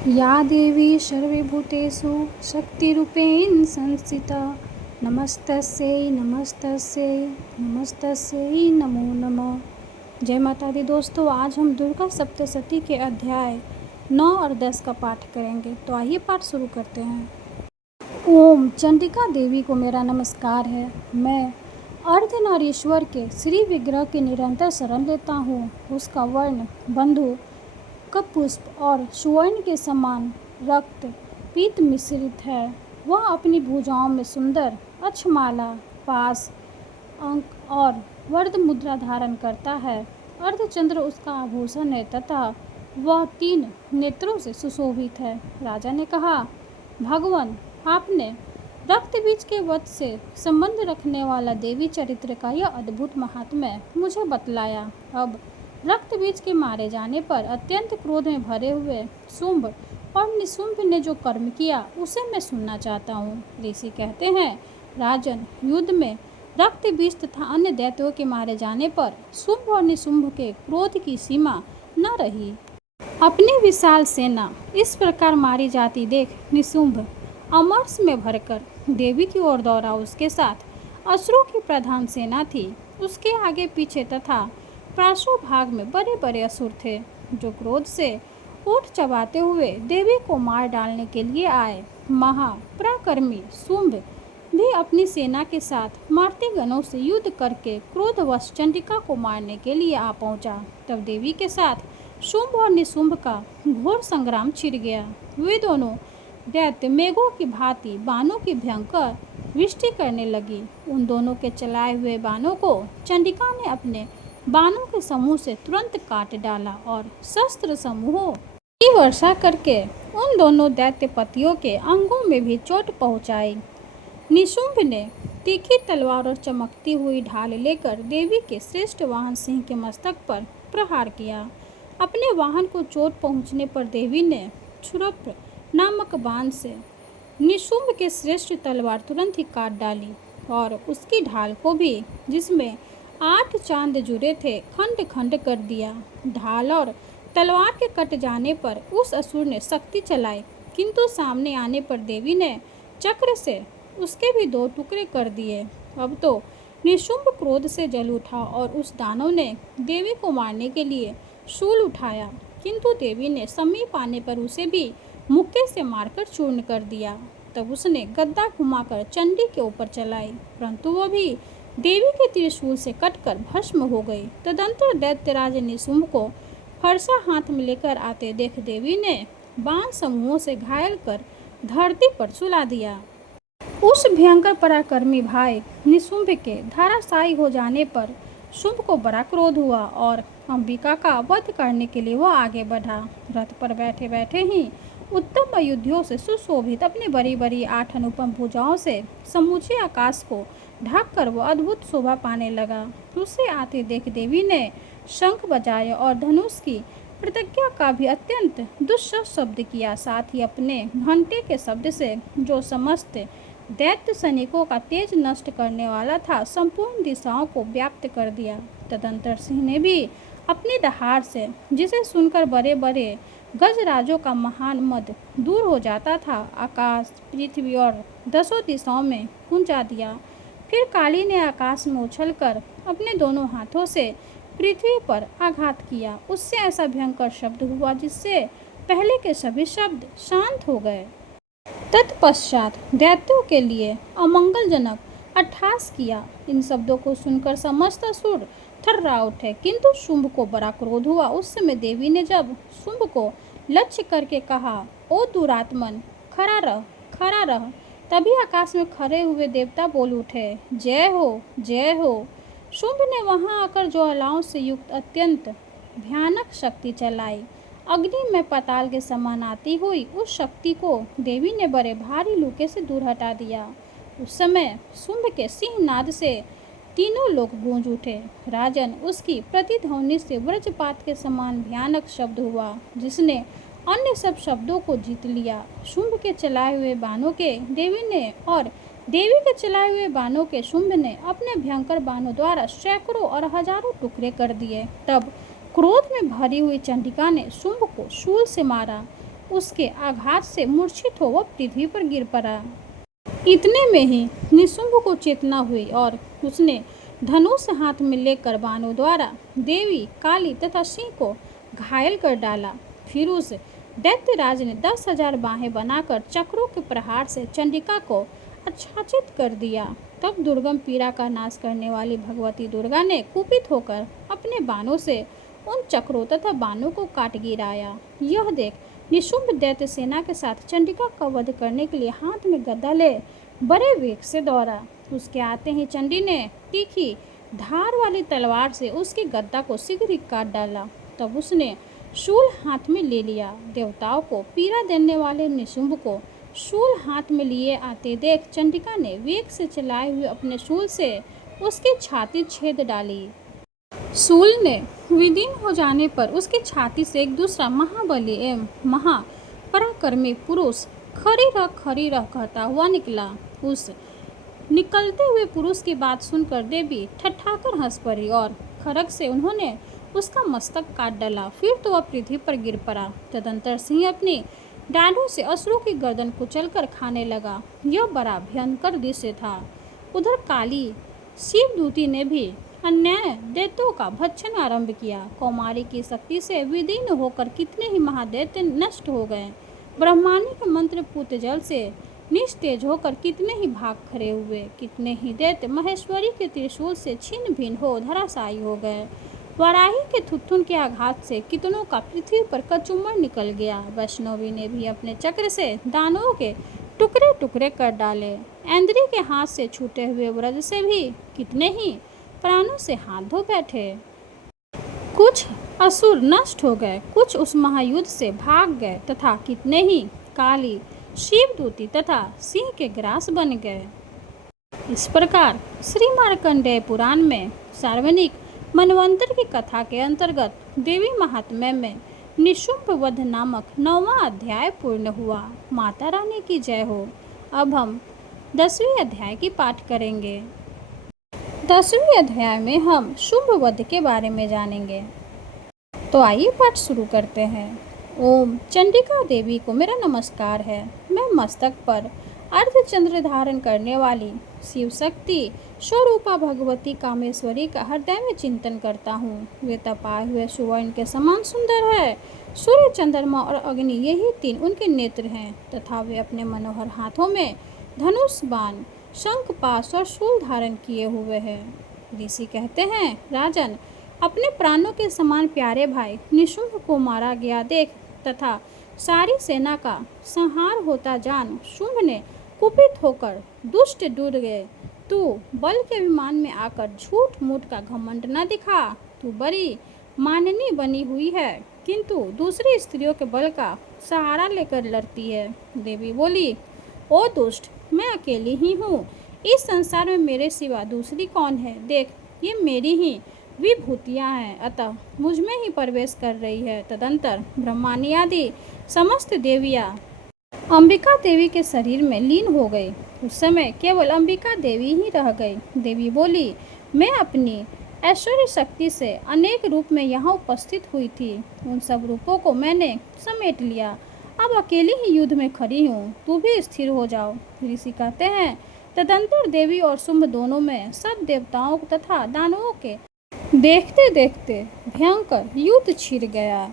या देवी सर्वभूतेषु शक्तिरूपेण संस्थिता नमस्तस्यै नमस्तस्यै नमस्तस्यै नमो नमः। जय माता दी दोस्तों, आज हम दुर्गा सप्तशती के अध्याय 9 और 10 का पाठ करेंगे। तो आइए पाठ शुरू करते हैं। ओम चंडिका देवी को मेरा नमस्कार है। मैं अर्धनारीश्वर के श्री विग्रह की निरंतर शरण लेता हूँ। उसका वर्ण बंधु का पुष्प और सुवर्ण के समान रक्त पीत मिश्रित है। वह अपनी भुजाओं में सुंदर अक्षमाला, पास, अंक और वरद मुद्रा धारण करता है। अर्धचंद्र उसका आभूषण है तथा वह 3 नेत्रों से सुशोभित है। राजा ने कहा, भगवान, आपने रक्त बीज के वध से संबंध रखने वाला देवी चरित्र का यह अद्भुत महात्म्य मुझे बतलाया। अब रक्त बीज के मारे जाने पर अत्यंत क्रोध में भरे हुए शुंभ और निशुंभ ने जो कर्म किया उसे मैं सुनना चाहता हूँ। ऋषि कहते हैं, राजन, युद्ध में रक्त बीज तथा अन्य दैत्यों के मारे जाने पर शुंभ और निशुंभ के क्रोध की सीमा न रही। अपनी विशाल सेना इस प्रकार मारी जाती देख निशुंभ अमरस में भरकर देवी की ओर दौड़ा। उसके साथ असुरों की प्रधान सेना थी। उसके आगे पीछे तथा पार्श्व भाग में बड़े बड़े असुर थे, जो क्रोध से ऊँट चबाते हुए देवी को मार डालने के लिए आए। महापराक्रमी शुंभ भी अपनी सेना के साथ मारती गणों से युद्ध करके क्रोधवश चंडिका को मारने के लिए आ पहुंचा। तब देवी के साथ शुंभ और निशुंभ का घोर संग्राम छिड़ गया। वे दोनों दैत्य मेघों की भांति बाणों की भयंकर वृष्टि करने लगी। उन दोनों के चलाए हुए बाणों को चंडिका ने अपने बाणों के समूह से तुरंत काट डाला और शस्त्र समूहों की वर्षा करके उन दोनों दैत्यपतियों के अंगों में भी चोट पहुंचाई। निशुंभ ने तीखी तलवार और चमकती हुई ढाल लेकर देवी के श्रेष्ठ वाहन सिंह के मस्तक पर प्रहार किया। अपने वाहन को चोट पहुंचने पर देवी ने क्षुरप्र नामक बाण से निशुंभ के श्रेष्ठ तलवार तुरंत ही काट डाली और उसकी ढाल को भी, जिसमें 8 चांद जुड़े थे, खंड खंड कर दिया। ढाल और तलवार के कट जाने पर उस असुर ने शक्ति चलाई, किंतु सामने आने पर देवी ने चक्र से उसके भी 2 टुकड़े कर दिए। अब तो निशुंभ क्रोध से जल उठा और उस दानव ने देवी को मारने के लिए शूल उठाया, किंतु देवी ने समीप आने पर उसे भी मुक्के से मारकर चूर्ण कर दिया। तब उसने गद्दा घुमाकर चंडी के ऊपर चलाई, परंतु वह भी देवी के त्रिशूल से कटकर भस्म हो गई। तदंतर दैत्यराज निशुंभ को फरसा हाथ में लेकर आते देख देवी ने बाण समूहों से घायल कर धरती पर सुला दिया। उस भयंकर पराक्रमी भाई निशुंभ के धराशायी हो जाने पर शुंभ को बड़ा क्रोध हुआ और अंबिका का वध करने के लिए वह आगे बढ़ा। रथ पर बैठे बैठे ही उत्तम आयुधियों से सुशोभित अपनी बड़ी बड़ी 8 अनुपम भुजाओं से समूचे आकाश को ढक कर वह अद्भुत शोभा पाने लगा। उसे आते देख देवी ने शंख बजाया और धनुष की प्रतिज्ञा का भी अत्यंत दुस्सह शब्द किया। साथ ही अपने घंटे के शब्द से, जो समस्त दैत्य सैनिकों का तेज नष्ट करने वाला था, संपूर्ण दिशाओं को व्याप्त कर दिया। तदंतर सिंह ने भी अपनी दहाड़ से, जिसे सुनकर बड़े बड़े गजराजों का महान मद दूर हो जाता था, आकाश, पृथ्वी और 10 दिशाओं में गुंजा दिया। फिर काली ने आकाश में उछलकर अपने दोनों हाथों से पृथ्वी पर आघात किया। उससे ऐसा भयंकर शब्द हुआ जिससे पहले के सभी शब्द शांत हो गए। तत्पश्चात दैत्यों के लिए अमंगलजनक अट्टहास किया। इन शब्दों को सुनकर समस्त असुर थर्रा उठे, किंतु शुंभ को बड़ा क्रोध हुआ। उस समय देवी ने जब शुंभ को लक्ष्य करके कहा, ओ दुरात्मन, खड़ा रह, खड़ा रह। तभी आकाश में खड़े हुए देवता बोल उठे, जय हो, जय हो। शुंभ ने वहां आकर ज्वालाओं से युक्त अत्यंत भयानक शक्ति चलाई। अग्नि में पाताल के समान आती हुई उस शक्ति को देवी ने बड़े भारी लूके से दूर हटा दिया। उस समय शुंभ के सिंहनाद से तीनों लोग गूंज उठे। राजन, उसकी प्रतिध्वनि से वज्रपात के समान भयानक शब्द हुआ, जिसने अन्य सब शब्दों को जीत लिया। शुंभ के चलाए हुए बाणों के देवी ने और देवी के चलाए हुए बाणों के शुंभ ने अपने भयंकर बाणों द्वारा सैकड़ों और हजारों टुकड़े कर दिए। तब क्रोध में भरी हुई चंडिका ने शुंभ को शूल से मारा। उसके आघात से मूर्छित हो वह पृथ्वी पर गिर पड़ा। इतने में ही निशुंभ को चेतना हुई और उसने धनुष हाथ में लेकर बाणों द्वारा देवी, काली तथा सिंह को घायल कर डाला। फिर उस दैत्यराज ने 10,000 बाहें बनाकर चक्रों के प्रहार से चंडिका को आच्छादित कर दिया। तब दुर्गम पीड़ा का नाश करने वाली भगवती दुर्गा ने कुपित होकर अपने बाणों से उन चक्रों तथा बाणों को काट गिराया। यह देख निशुंभ दैत्य सेना के साथ चंडिका का वध करने के लिए हाथ में गदा ले बड़े वेग से दौड़ा। उसके आते ही चंडी ने तीखी धार वाली तलवार से उसकी गद्दा को शीघ्र ही काट डाला। तब उसने शूल हाथ में ले लिया। देवताओं को पीड़ा देने वाले निशुंभ को शूल हाथ में लिए आते देख चंडिका ने वेग से चलाए हुए अपने शूल से उसकी छाती छेद डाली। शूल ने विदीर्ण हो जाने पर उसकी छाती से एक दूसरा महाबली एवं महापराक्रमी पुरुष खरी रह कहता हुआ निकला। उस निकलते हुए पुरुष की बात सुनकर देवी ठठाकर हंस पड़ी और खड्ग से उन्होंने उसका मस्तक काट डाला। फिर तो वह पृथ्वी पर गिर पड़ा। तदंतर सिंह अपनी डालों से असुरों की गर्दन कुचलकर खाने लगा। यह बड़ा भयंकर दृश्य था। उधर काली शिवदूती ने भी अन्याय दैत्यों का भक्षण आरंभ किया। कौमारी की शक्ति से विदीर्ण होकर कितने ही महादैत्य नष्ट हो गए। ब्रह्मांड के मंत्र पूत जल से निस्तेज होकर कितने ही भाग खड़े हुए। कितने ही दैत्य महेश्वरी के त्रिशूल से छिन्न भिन्न हो धराशायी हो गए। वाराही के थुथुन के आघात से कितनों का पृथ्वी पर कचुम्बर निकल गया। वैष्णवी ने भी अपने चक्र से दानवों के टुकड़े टुकड़े कर डाले। इंद्री के हाथ से छूटे हुए व्रज से भी कितने ही प्राणों से हाथ धो बैठे। कुछ असुर नष्ट हो गए, कुछ उस महायुद्ध से भाग गए तथा कितने ही काली शिवदूती तथा सिंह के ग्रास बन गए। इस प्रकार श्री मार्कंडेय पुराण में सार्वजनिक मनवंतर की कथा के अंतर्गत देवी महात्म्य में निशुंभ वध नामक 9वां अध्याय पूर्ण हुआ। माता रानी की जय हो। अब हम 10वें अध्याय की पाठ करेंगे। 10वें अध्याय में हम शुंभ वध के बारे में जानेंगे। तो आइए पाठ शुरू करते हैं। ओम चंडिका देवी को मेरा नमस्कार है। मैं मस्तक पर अर्धचंद्र धारण करने वाली शिव शक्ति स्वरूपा भगवती कामेश्वरी का हृदय में चिंतन करता हूँ। वे तपाए हुए सुवर्ण के समान सुंदर है। सूर्य, चंद्रमा और अग्नि यही तीन उनके नेत्र हैं तथा वे अपने मनोहर हाथों में धनुष, बाण, शंख, पाश और शूल धारण किए हुए हैं। ऋषि कहते हैं, राजन, अपने प्राणों के समान प्यारे भाई निशुंभ को मारा गया देख तथा सारी सेना का संहार होता जान शुंभ ने कुपित होकर दुष्ट डूब गए। तू बल के अभिमान में आकर झूठ मूठ का घमंड न दिखा। तू बड़ी माननी बनी हुई है किंतु दूसरी स्त्रियों के बल का सहारा लेकर लड़ती है। देवी बोली, ओ दुष्ट, मैं अकेली ही हूँ। इस संसार में मेरे सिवा दूसरी कौन है? देख, ये मेरी ही विभूतियाँ हैं, अतः मुझ में ही प्रवेश कर रही है। तदंतर ब्रह्मानी आदि समस्त देवियाँ अंबिका देवी के शरीर में लीन हो गई। उस समय केवल अंबिका देवी ही रह गई। देवी बोली, मैं अपनी ऐश्वर्य शक्ति से अनेक रूप में यहाँ उपस्थित हुई थी। उन सब रूपों को मैंने समेट लिया। अब अकेली ही युद्ध में खड़ी हूँ। तू भी स्थिर हो जाओ। ऋषि कहते हैं, तदंतर देवी और शुंभ दोनों में सब देवताओं तथा दानवों के देखते देखते भयंकर युद्ध छिड़ गया।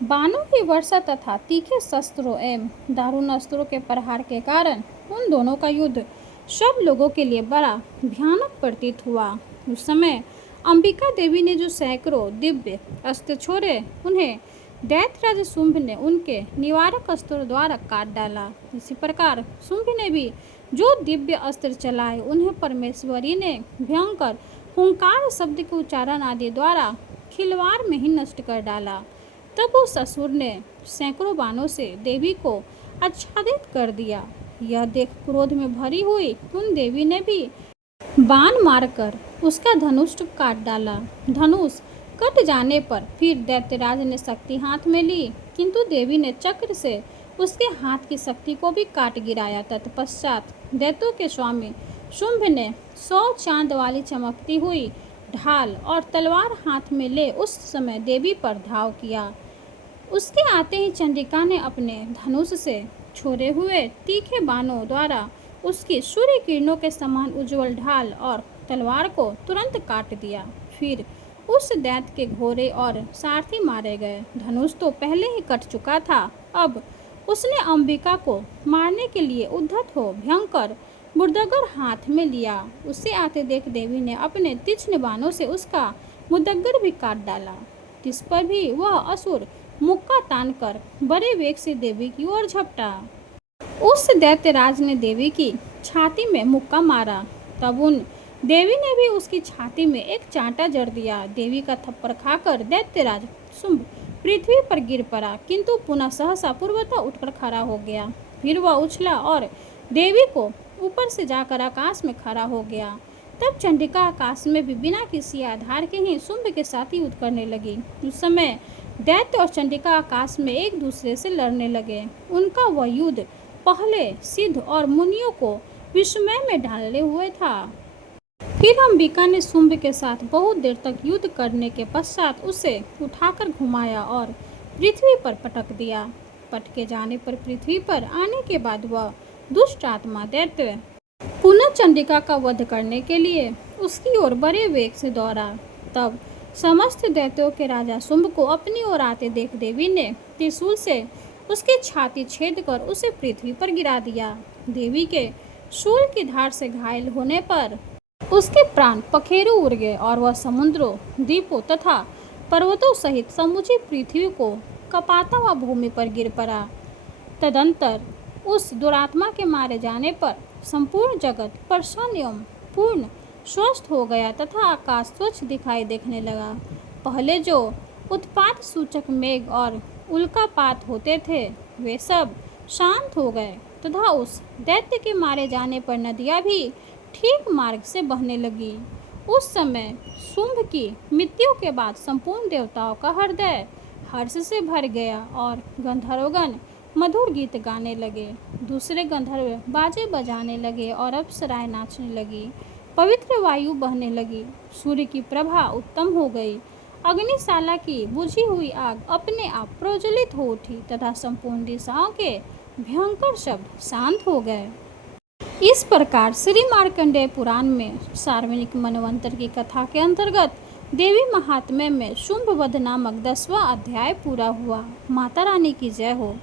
बाणों की वर्षा तथा तीखे शस्त्रों एवं दारुण अस्त्रों के प्रहार के कारण उन दोनों का युद्ध सब लोगों के लिए बड़ा भयानक प्रतीत हुआ। उस समय अंबिका देवी ने जो सैकड़ों दिव्य अस्त्र छोड़े, उन्हें दैत्यराज शुंभ ने उनके निवारक अस्त्रों द्वारा काट डाला। इसी प्रकार शुंभ ने भी जो दिव्य अस्त्र चलाए, उन्हें परमेश्वरी ने भयंकर हुंकार शब्द के उच्चारण आदि द्वारा खिलवाड़ में ही नष्ट कर डाला। तब उस असुर ने सैकड़ों बाणों से देवी को आच्छादित कर दिया। यह देख क्रोध में भरी हुई उन देवी ने भी बाण मारकर उसका धनुष काट डाला। धनुष कट जाने पर फिर दैत्यराज ने शक्ति हाथ में ली, किंतु देवी ने चक्र से उसके हाथ की शक्ति को भी काट गिराया। तत्पश्चात दैत्यों के स्वामी शुंभ ने 100 चांद वाली चमकती हुई ढाल और तलवार हाथ में ले उस समय देवी पर धाव किया। उसके आते ही चंडिका ने अपने धनुष से छोड़े हुए तीखे बाणों द्वारा उसकी सूर्य किरणों के समान उज्जवल ढाल और तलवार को तुरंत काट दिया। फिर उस दैत्य के घोड़े और सारथी मारे गए। धनुष तो पहले ही कट चुका था। अब उसने अंबिका को मारने के लिए उद्धत हो भयंकर मुर्दगर हाथ में लिया। उसे आते देख देवी ने अपने तीक्ष्ण बाणों से उसका मुद्दगर भी काट डाला। जिस पर भी वह असुर मुक्का तान कर बड़े वेग से देवी की ओर झपटा। उस दैत्यराज ने देवी की छाती में मुक्का मारा। तब उन देवी ने भी उसकी छाती में एक चांटा जड़ दिया। देवी का थप्पड़ खाकर दैत्यराज शुंभ पृथ्वी पर गिर पड़ा, किंतु पुनः सहसा पूर्वतः उठकर खड़ा हो गया। फिर वह उछला और देवी को ऊपर से जाकर आकाश में खड़ा हो गया। तब चंडिका आकाश में भी बिना किसी आधार के ही शुंभ के साथ युद्ध करने लगी। उस समय दैत्य और चंडिका आकाश में एक दूसरे से लड़ने लगे। उनका वह युद्ध पहले सिद्ध और मुनियों को विस्मय में डाले हुए था। फिर अंबिका ने शुंभ के साथ बहुत देर तक युद्ध करने के पश्चात उसे उठाकर घुमाया और पृथ्वी पर पटक दिया। पटके जाने पर पृथ्वी पर आने के बाद वह दुष्ट आत्मा दैत्य पुनः चंडिका का वध करने के लिए उसकी ओर बड़े वेग से दौड़ा। तब समस्त दैत्यों के राजा शुंभ को अपनी ओर आते देख देवी ने त्रिशूल से उसकी छाती छेद कर उसे पृथ्वी पर गिरा दिया। देवी के शूल की धार से घायल होने पर उसके प्राण पखेरु उड़ गए और वह समुद्रों, द्वीपों तथा पर्वतों सहित समूची पृथ्वी को कपाता हुआ भूमि पर गिर पड़ा। तदंतर उस दुरात्मा के मारे जाने पर संपूर्ण जगत प्रसन्न एवं पूर्ण स्वस्थ हो गया तथा आकाश स्वच्छ दिखाई देखने लगा। पहले जो उत्पात सूचक मेघ और उल्कापात होते थे वे सब शांत हो गए तथा उस दैत्य के मारे जाने पर नदियां भी ठीक मार्ग से बहने लगी। उस समय शुंभ की मृत्यु के बाद संपूर्ण देवताओं का हृदय हर्ष से भर गया और गंधर्वगण मधुर गीत गाने लगे। दूसरे गंधर्व बाजे बजाने लगे और अप्सराएं नाचने लगी। पवित्र वायु बहने लगी। सूर्य की प्रभा उत्तम हो गई। अग्निशाला की बुझी हुई आग अपने आप प्रज्वलित हो उठी तथा संपूर्ण दिशाओं के भयंकर शब्द शांत हो गए। इस प्रकार श्री मार्कंडेय पुराण में सार्वजनिक मनवंतर की कथा के अंतर्गत देवी महात्म्य में शुंभ वध नामक 10वां अध्याय पूरा हुआ। माता रानी की जय हो।